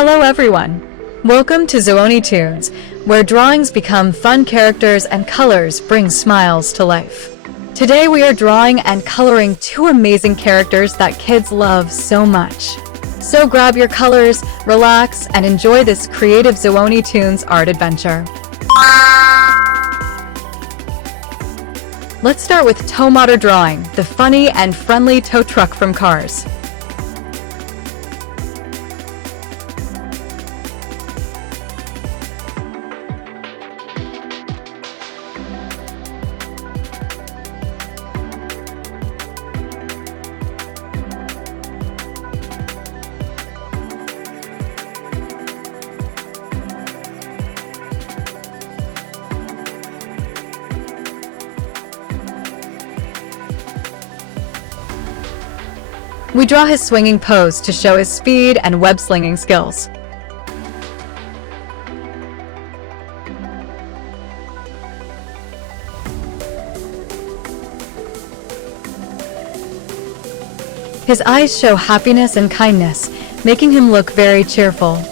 Hello everyone! Welcome to Zoonitoons, where drawings become fun characters and colors bring smiles to life. Today we are drawing and coloring two amazing characters that kids love so much. So grab your colors, relax, and enjoy this creative Zoonitoons art adventure. Let's start with Tow Mater drawing, the funny and friendly tow truck from Cars. We draw his swinging pose to show his speed and web-slinging skills. His eyes show happiness and kindness, making him look very cheerful.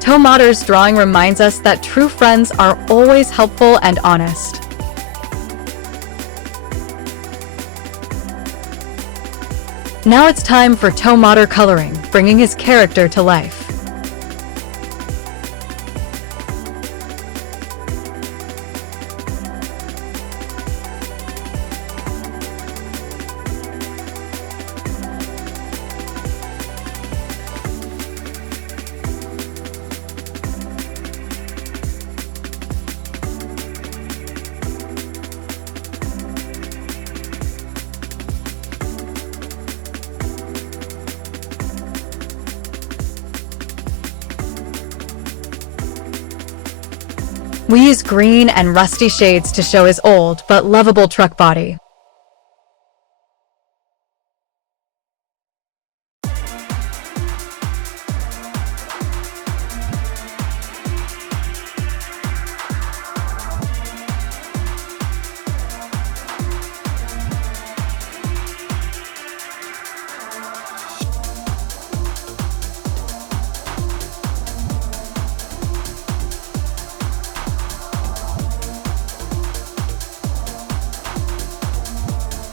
Tow Mater's drawing reminds us that true friends are always helpful and honest. Now it's time for Tow Mater coloring, bringing his character to life. We use green and rusty shades to show his old but lovable truck body.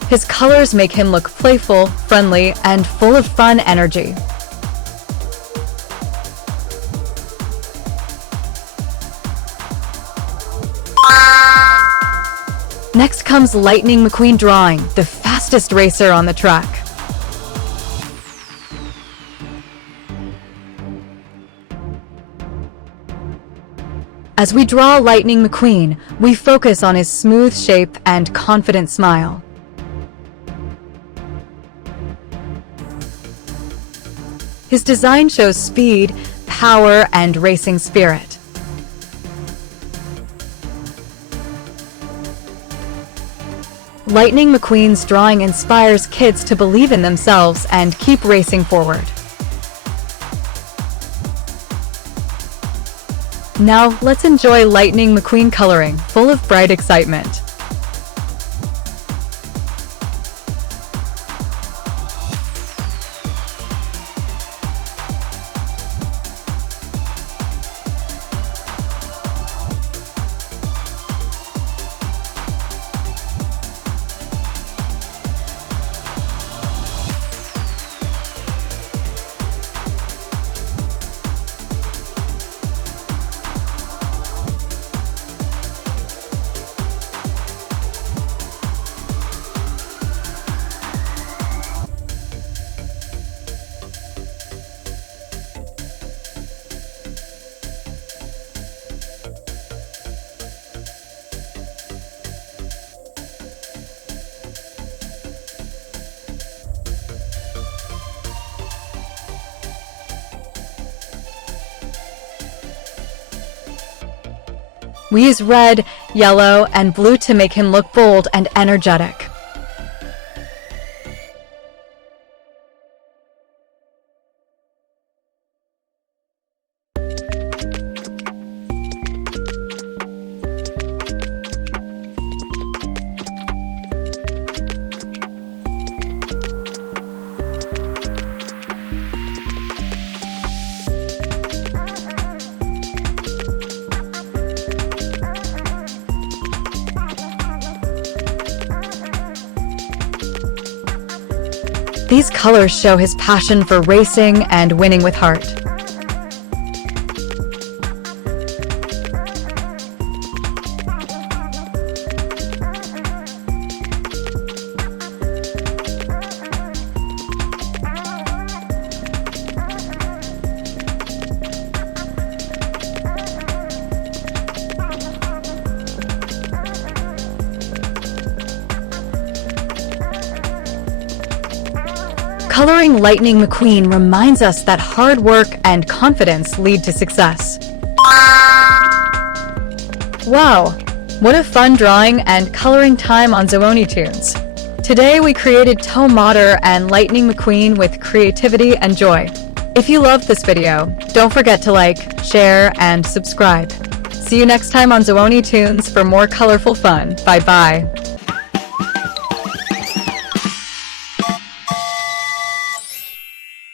His colors make him look playful, friendly, and full of fun energy. Next comes Lightning McQueen drawing, the fastest racer on the track. As we draw Lightning McQueen, we focus on his smooth shape and confident smile. His design shows speed, power, and racing spirit. Lightning McQueen's drawing inspires kids to believe in themselves and keep racing forward. Now, let's enjoy Lightning McQueen coloring, full of bright excitement. We use red, yellow, and blue to make him look bold and energetic. These colors show his passion for racing and winning with heart. Coloring Lightning McQueen reminds us that hard work and confidence lead to success. Wow, what a fun drawing and coloring time on Zoonitoons. Today we created Mater and Lightning McQueen with creativity and joy. If you loved this video, don't forget to like, share, and subscribe. See you next time on Zoonitoons for more colorful fun. Bye-bye.